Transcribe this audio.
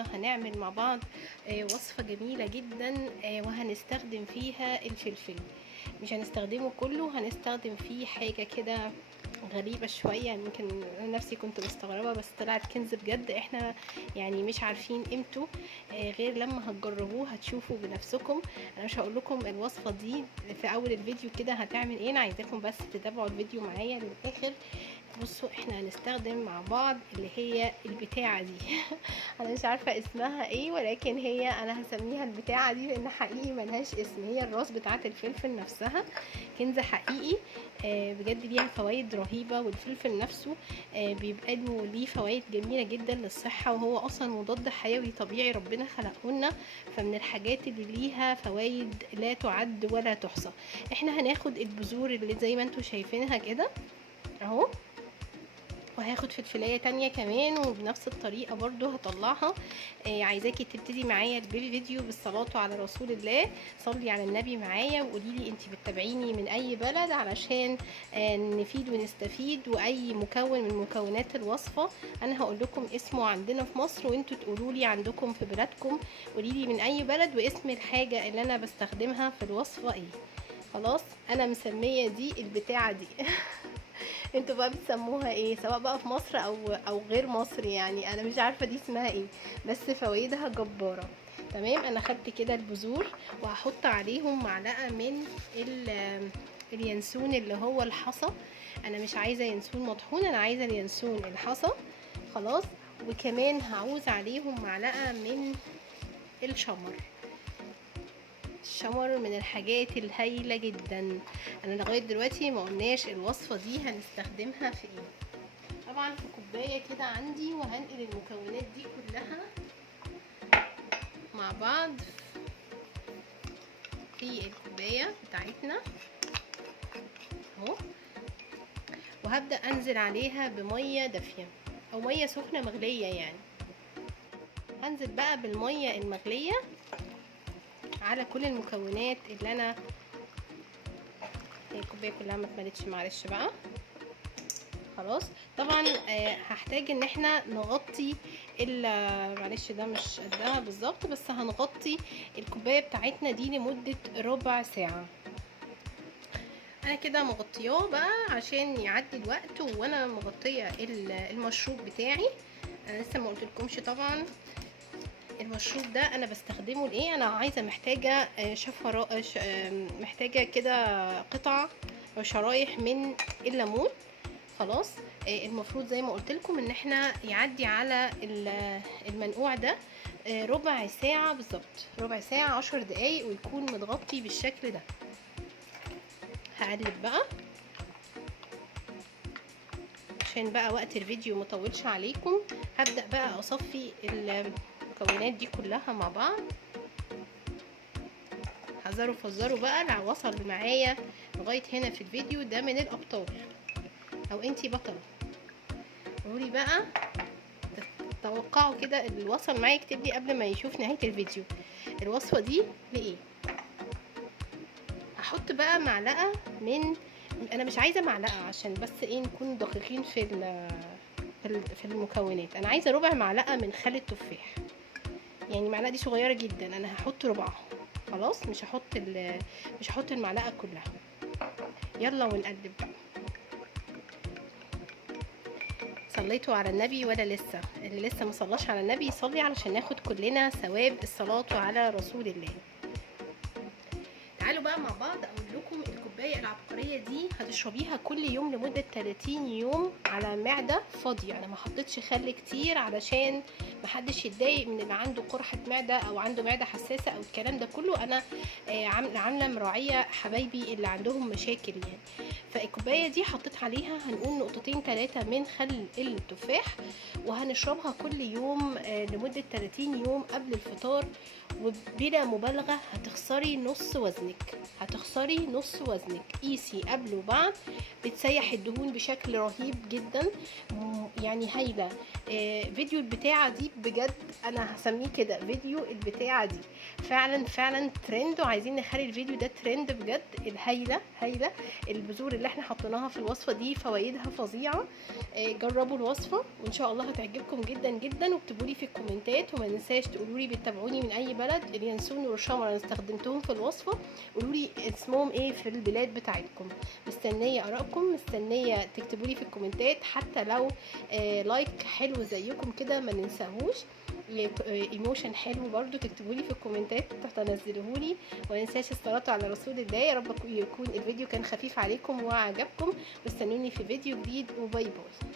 النهاردة هنعمل مع بعض وصفة جميلة جدا، وهنستخدم فيها الفلفل. مش هنستخدمه كله، هنستخدم فيه حاجة كده غريبة شوية. يعني يمكن أنا نفسي كنت مستغربة، بس طلعت كنز بجد. احنا يعني مش عارفين قيمته غير لما هتجربوه هتشوفوا بنفسكم. انا مش هقول لكم الوصفة دي في اول الفيديو كده هتعمل ايه، انا عايزاكم بس تتابعوا الفيديو معايا للاخر. بصوا احنا هنستخدم مع بعض اللي هي البتاعة دي انا مش عارفة اسمها ايه، ولكن هي انا هسميها البتاعة دي لان حقيقي ملهاش اسم. هي الراس بتاعة الفلفل نفسها، كنز حقيقي. بجد ليها فوائد رهيبة، والفلفل نفسه بيبقى له ليه فوائد جميلة جدا للصحة، وهو اصلا مضاد حيوي طبيعي ربنا خلقهولنا. فمن الحاجات اللي ليها فوائد لا تعد ولا تحصى. احنا هناخد البذور اللي زي ما انتوا شايفينها كده اهو، وهاخد فلفلايه تانية كمان وبنفس الطريقه برضو هطلعها. عايزاكي تبتدي معايا بالفيديو بالصلاه على رسول الله. صلي على النبي معايا وقولي لي انت بتتابعيني من اي بلد، علشان نفيد ونستفيد. واي مكون من مكونات الوصفه انا هقول لكم اسمه عندنا في مصر، وانتوا تقولوا لي عندكم في بلادكم. قولي لي من اي بلد واسم الحاجه اللي انا بستخدمها في الوصفه ايه. خلاص انا مسميه دي البتاعه دي انتوا بقى بتسموها ايه، سواء بقى في مصر او غير مصر. يعني انا مش عارفه دي اسمها ايه، بس فوائدها جباره. تمام، انا خدت كده البذور وهحط عليهم معلقه من اليانسون اللي هو الحصى. انا مش عايزه ينسون مطحون، انا عايزه اليانسون الحصى. خلاص، وكمان هعوز عليهم معلقه من الشمر. الشمر من الحاجات الهايله جدا. انا لغايه دلوقتي ما قلناش الوصفه دي هنستخدمها في ايه. طبعا في كوبايه كده عندي، وهنقل المكونات دي كلها مع بعض في الكوبايه بتاعتنا اهو، وهبدا انزل عليها بميه دافيه او ميه سخنه مغليه. يعني هنزل بقى بالميه المغليه على كل المكونات اللي انا الكوبايه كلها ما اتملتش، معلش بقى. خلاص طبعا هحتاج ان احنا نغطي معلش ده مش قدها بالظبط، بس هنغطي الكوبايه بتاعتنا دي لمده ربع ساعه. انا كده مغطياه بقى عشان يعدي الوقت، وانا مغطيه المشروب بتاعي. انا لسه ما قلتلكمش طبعا المشروب ده انا بستخدمه لايه. انا عايزه محتاجه محتاجه كده قطع او شرايح من الليمون. خلاص، المفروض زي ما قلت لكم ان احنا يعدي على المنقوع ده ربع ساعه بالظبط، ربع ساعه 10 دقايق، ويكون متغطي بالشكل ده. هقلب بقى عشان بقى وقت الفيديو مطولش عليكم. هبدا بقى اصفي المكونات دي كلها مع بعض. حذروا فزروا بقى، لو وصل معايا لغايه هنا في الفيديو ده من الابطال، او انتي بطله. قولي بقى توقعوا كده اللي وصل معايا، يكتب لي قبل ما يشوف نهايه الفيديو الوصفه دي لايه. هحط بقى معلقه من، انا مش عايزه معلقه عشان بس ايه نكون دقيقين في المكونات. انا عايزه ربع معلقه من خل التفاح. يعني المعلقه دي صغيره جدا، انا هحط ربعها. خلاص مش هحط المعلقه كلها. يلا ونقلب بقى. صليتوا على النبي ولا لسه؟ اللي لسه ما صلاش على النبي يصلي علشان ناخد كلنا ثواب الصلاه على رسول الله. تعالوا بقى مع بعض اقول لكم الكوبايه العبقريه دي هتشربيها كل يوم لمده 30 يوم على معده فاضيه. انا ما حطيتش خل كتير علشان محدش يتضايق من اللي عنده قرحه معده او عنده معده حساسه او الكلام ده كله. انا عامله مراعيه حبايبي اللي عندهم مشاكل يعني. فالكوبايه دي حطيت عليها هنقول نقطتين 3 من خل التفاح، وهنشربها كل يوم لمده 30 يوم قبل الفطار. وبلا مبالغه هتخسري نص وزنك، هتخسري نص وزنك. قيسي قبل وبعد، بتسيح الدهون بشكل رهيب جدا، يعني هايله. فيديو البتاعه دي بجد انا هسميه كده فيديو البتاعه دي، فعلا فعلا ترند، وعايزين نخلي الفيديو ده ترند بجد. الهايله هايله البذور اللي احنا حطيناها في الوصفه دي فوائدها فظيعه. جربوا الوصفه وان شاء الله هتعجبكم جدا جدا، واكتبوا لي في الكومنتات، وما ننساش تقولوا لي بتتابعوني من اي بلد. اليانسون والشمر انا استخدمتهم في الوصفه، قولوا لي اسمهم ايه في البلاد بتاعتكم. مستنيه ارائكم، مستنيه تكتبوا لي في الكومنتات، حتى لو لايك حلو زيكم كده ما ننساهوش. ايموشن حلو برضو تكتبوا لي في الكومنتات تنزلوه لي. وما ننساش الصلاه على رسول الله. يا رب يكون الفيديو كان خفيف عليكم وعجبكم، واستنوني في فيديو جديد، وباي باي.